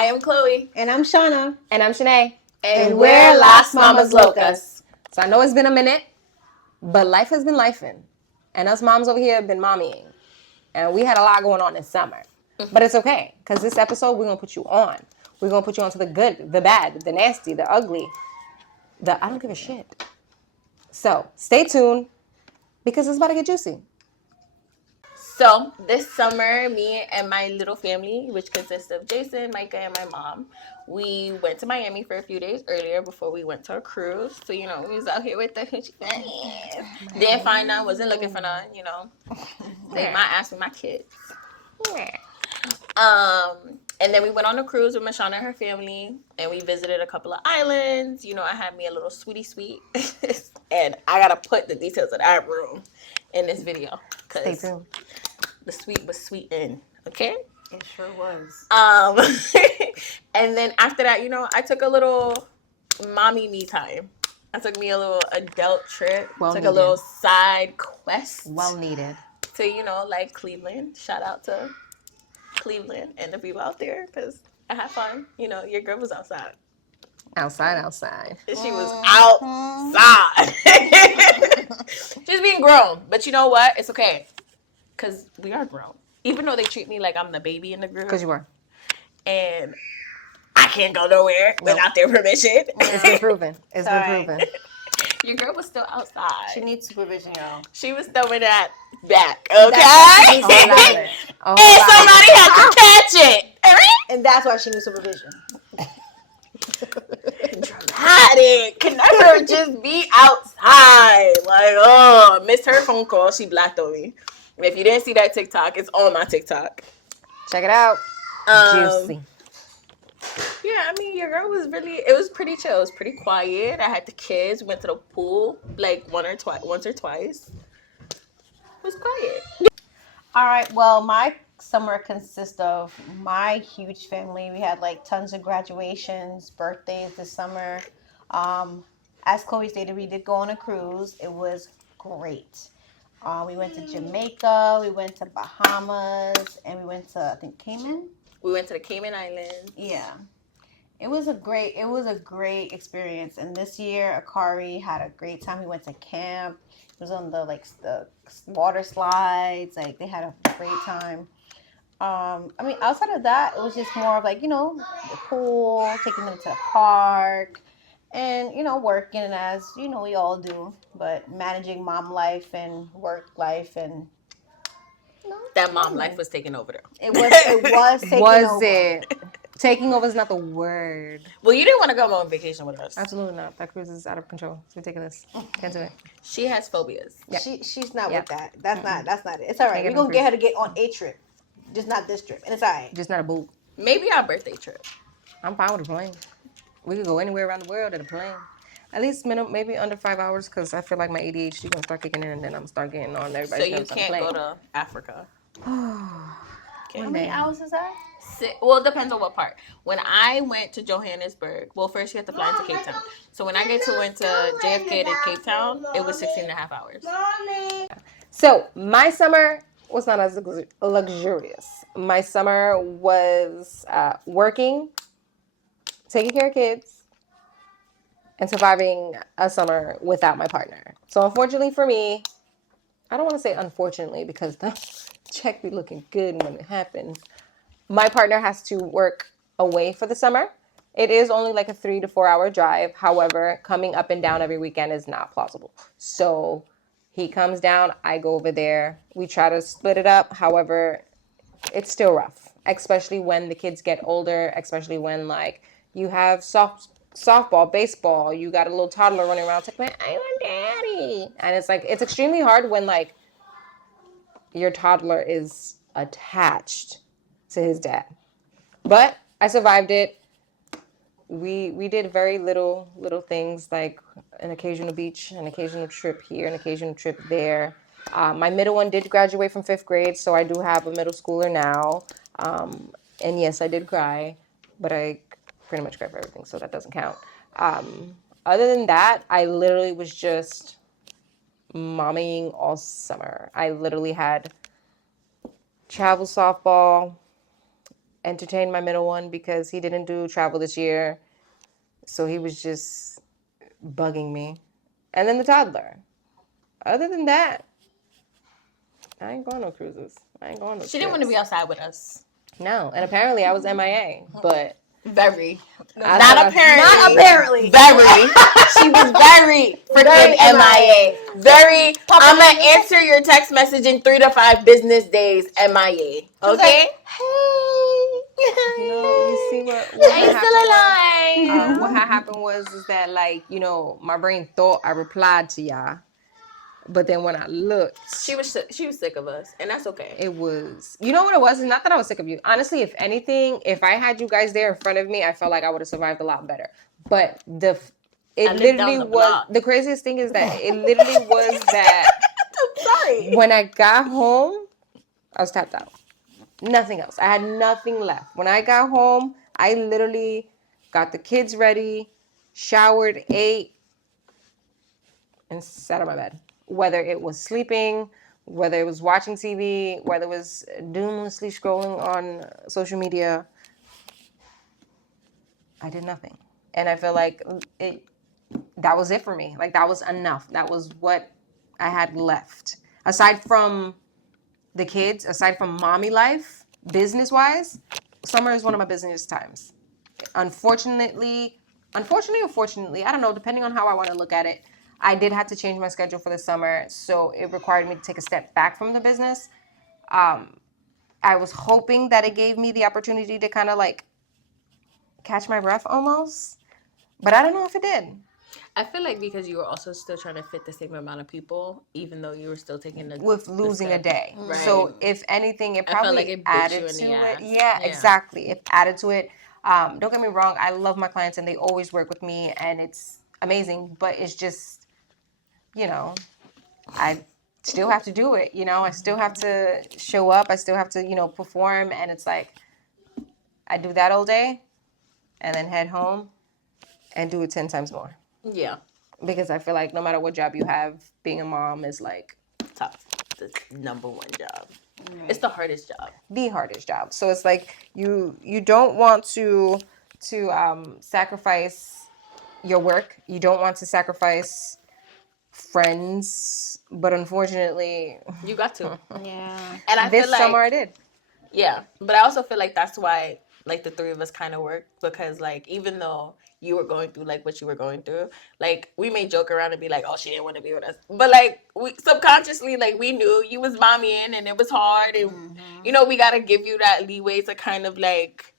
Hi, I'm Chloe. And I'm Shauna. And I'm Shanae. And we're Las Mamas Locas. So I know it's been a minute, but life has been lifing. And us moms over here have been mommying. And we had a lot going on this summer. But it's okay, because this episode we're going to put you on. We're going to put you on to the good, the bad, the nasty, the ugly, the I don't give a shit. So stay tuned, because it's about to get juicy. So this summer, me and my little family, which consists of Jason, Micah, and my mom, we went to Miami for a few days earlier before we went to a cruise. So, we was out here with the hoochie bunnies. Didn't find none, wasn't looking for none, Saved my ass with my kids. And then we went on a cruise with Mashana and her family, and we visited a couple of islands. I had me a little sweetie sweet, and I gotta put the details of that room in this video Stay tuned. the sweet was sweetened. Okay. It sure was. And then after that, I took a little mommy me time. I took me a little adult trip. Took a little side quest. Well needed. To like Cleveland. Shout out to Cleveland and the people out there, because I had fun. Your girl was outside. Outside. She was outside. She was being grown. But you know what? It's okay. Because we are grown. Even though they treat me like I'm the baby in the group. Because you are. And I can't go nowhere without their permission. It's been proven. It's been proven. Your girl was still outside. She needs supervision, y'all. She was throwing that back, okay? And somebody had to catch it. And that's why she needs supervision. Dramatic. Can never just be outside. Like, missed her phone call. She blacked on me. If you didn't see that TikTok, it's on my TikTok. Check it out. Juicy. Yeah, I mean, your girl it was pretty chill. It was pretty quiet. I had the kids. Went to the pool like once or twice. It was quiet. All right. Well, my summer consists of my huge family. We had like tons of graduations, birthdays this summer. As Chloe stated, we did go on a cruise. It was great. We went to Jamaica, we went to Bahamas, and we went to, I think, Cayman. We went to the Cayman Islands. Yeah. It was a great experience. And this year, Akari had a great time. We went to camp. It was on the water slides. Like, they had a great time. I mean, outside of that, it was just more of like, the pool, taking them to the park, and, working as, we all do, but managing mom life and work life and, that mom life was taking over though. It was taking over. Was it? Taking over is not the word. Well, you didn't want to go on vacation with us. Absolutely not. That cruise is out of control. It's ridiculous. Can't do it. She has phobias. Yeah. She's not with that. That's not it. It's all right. We're going to get her to get on a trip. Just not this trip. And it's all right. Just not a boot. Maybe our birthday trip. I'm fine with a plane. We could go anywhere around the world at a plane. At least maybe under 5 hours, because I feel like my ADHD going to start kicking in, and then I'm going to start getting on everybody's nerves. So you can't go to Africa. How many hours is that? Well, it depends on what part. When I went to Johannesburg, well, first you have to fly into Cape Town. So when I went to JFK to Cape Town, it was 16 and a half hours. So my summer was not as luxurious. My summer was working, taking care of kids, and surviving a summer without my partner. So unfortunately for me, I don't want to say unfortunately, because the check be looking good when it happens. My partner has to work away for the summer. It is only like a 3 to 4 hour drive. However, coming up and down every weekend is not plausible. So he comes down, I go over there. We try to split it up. However, it's still rough, especially when the kids get older, especially when like you have softball, baseball, you got a little toddler running around. It's like, man, I want daddy. And it's like, it's extremely hard when like your toddler is attached to his dad. But I survived it. We did very little things, like an occasional beach, an occasional trip here, an occasional trip there. My middle one did graduate from 5th grade, so I do have a middle schooler now. And yes, I did cry, but I pretty much cry for everything, so that doesn't count. Other than that, I literally was just mommying all summer. I literally had travel softball entertain my middle one because he didn't do travel this year. So he was just bugging me. And then the toddler. Other than that, I ain't going no cruises. I ain't going no She didn't want to be trips. outside with us. No. And apparently I was MIA. But Very. I Not thought apparently. Not apparently. Very. She was very freaking Very MIA. Very. I'm gonna answer your text message in 3 to 5 business days. MIA. Okay. You know, you see what Are you had still happened alive? what had happened was that, like, you know, my brain thought I replied to y'all, but then when I looked, She was sick of us, and that's okay. it was, you know what it was? It's not that I was sick of you. Honestly, if anything, if I had you guys there in front of me, I felt like I would have survived a lot better. But I it lived literally down the was, block. the craziest thing is that it literally was that I'm sorry. when I got home, I was tapped out. Nothing else. I had nothing left. When I got home, I literally got the kids ready, showered, ate, and sat on my bed. Whether it was sleeping, whether it was watching TV, whether it was doomlessly scrolling on social media, I did nothing. And I feel like that was it for me. Like, that was enough. That was what I had left. Aside from the kids, aside from mommy life, business-wise, summer is one of my busiest times. Unfortunately, or fortunately, I don't know, depending on how I want to look at it, I did have to change my schedule for the summer, so it required me to take a step back from the business. I was hoping that it gave me the opportunity to kind of like catch my breath almost, but I don't know if it did. I feel like because you were also still trying to fit the same amount of people, even though you were still taking With losing a day. Right. So if anything, it I felt probably like it bit added you in to the it. ass. Yeah, exactly. It added to it. Don't get me wrong, I love my clients and they always work with me and it's amazing, but it's just, you know, I still have to do it, you know, I still have to show up, I still have to, you know, perform, and it's like I do that all day and then head home and do it 10 times more. Yeah. Because I feel like no matter what job you have, being a mom is like Tough. The number one job. Right. It's the hardest job. The hardest job. So it's like you don't want to sacrifice your work. You don't want to sacrifice friends, but unfortunately, you got to. Yeah. And I this feel like summer I did. Yeah, but I also feel like that's why like the three of us kind of worked, because like even though you were going through like what you were going through, like we may joke around and be like, oh, she didn't want to be with us, but like we subconsciously, like, we knew you was mommying and it was hard, and you know, we got to give you that leeway to kind of like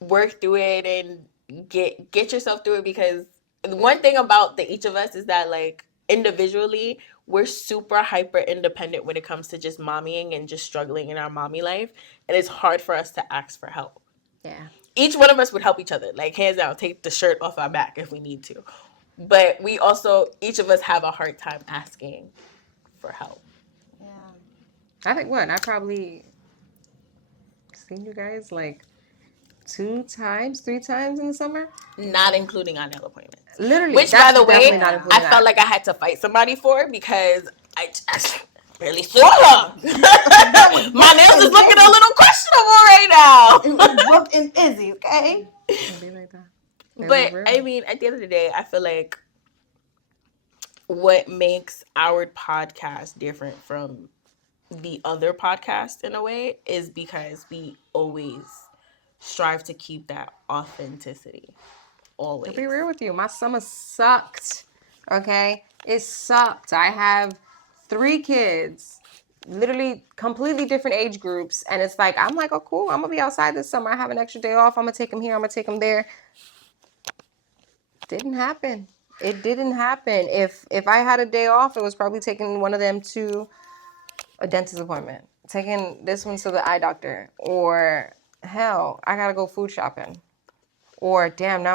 work through it and get yourself through it, because one thing about the each of us is that like individually we're super hyper independent when it comes to just mommying and just struggling in our mommy life, and it's hard for us to ask for help. Yeah. Each one of us would help each other, like hands down, take the shirt off our back if we need to, but we also, each of us have a hard time asking for help. Yeah. I think I probably seen you guys like 2 times, 3 times in the summer, Not including our nail appointments. literally. Which, That's by the way, definitely not including I felt that. like I had to fight somebody for, because I barely saw her. My nails is looking a little questionable right now. It was booked and busy, okay? It'd be like that. But I mean, at the end of the day, I feel like what makes our podcast different from the other podcast in a way is because we always strive to keep that authenticity. Always. To be real with you, my summer sucked. Okay? It sucked. I have 3 kids, literally completely different age groups. And it's like, I'm like, oh, cool. I'm going to be outside this summer. I have an extra day off. I'm going to take them here. I'm going to take them there. Didn't happen. It didn't happen. If I had a day off, it was probably taking one of them to a dentist appointment, taking this one to the eye doctor, or hell, I got to go food shopping. Or damn,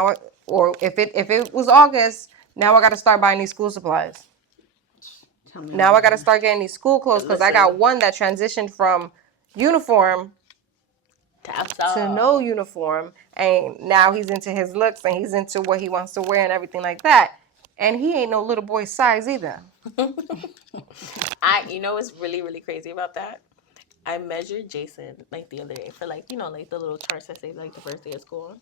or if it was August, now I got to start buying these school supplies. Now I got to start getting these school clothes, because I got one that transitioned from uniform to no uniform, and now he's into his looks and he's into what he wants to wear and everything like that. And he ain't no little boy size either. You know what's really, really crazy about that? I measured Jason like the other day for like, you know, like the little charts that say like the first day of school.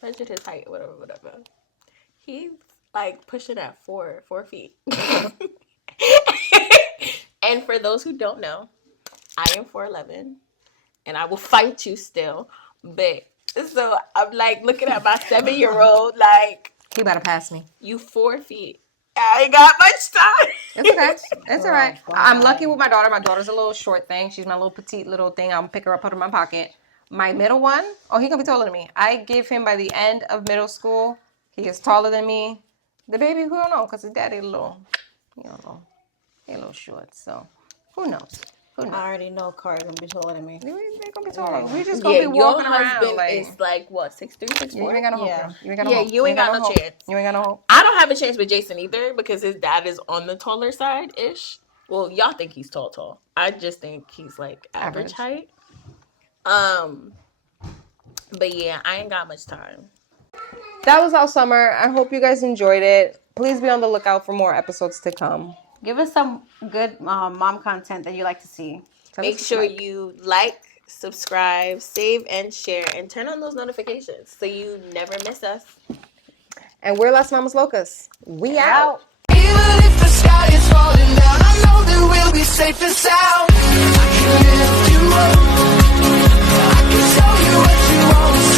Measured his height, whatever. He's like pushing at 4 feet. And for those who don't know, I am 4'11", and I will fight you still. But so I'm like looking at my 7-year-old, like, He about to pass me. you 4 feet. I ain't got much time. It's okay. It's all right. God. I'm lucky with my daughter. My daughter's a little short thing. She's my little petite little thing. I'm gonna pick her up, put her in my pocket. My middle one, oh, he gonna be taller than me. I give him by the end of middle school, he is taller than me. The baby, who don't know, because his daddy a little, you don't know, he a little short. So who knows? Who knows? I already know Cardi gonna be taller than me. They're gonna be taller. We just gonna Yeah, be walking your around husband like. is like what, 6'3", You 6'4"? ain't got no hope. Yeah. Girl. You ain't got no Yeah, hope. you ain't got no hope. chance. You ain't got no hope. I don't have a chance with Jason either because his dad is on the taller side ish. Well, y'all think he's tall. I just think he's like average height. But yeah, I ain't got much time. That was our summer. I hope you guys enjoyed it. Please be on the lookout for more episodes to come. Give us some good mom content that you like to see. Make sure you like, subscribe, save, and share, and turn on those notifications so you never miss us. And we're Las Mamas Locas. We out. Even if the sky is falling down, I know that we'll be safe and sound. I can lift you up. I can show you what you always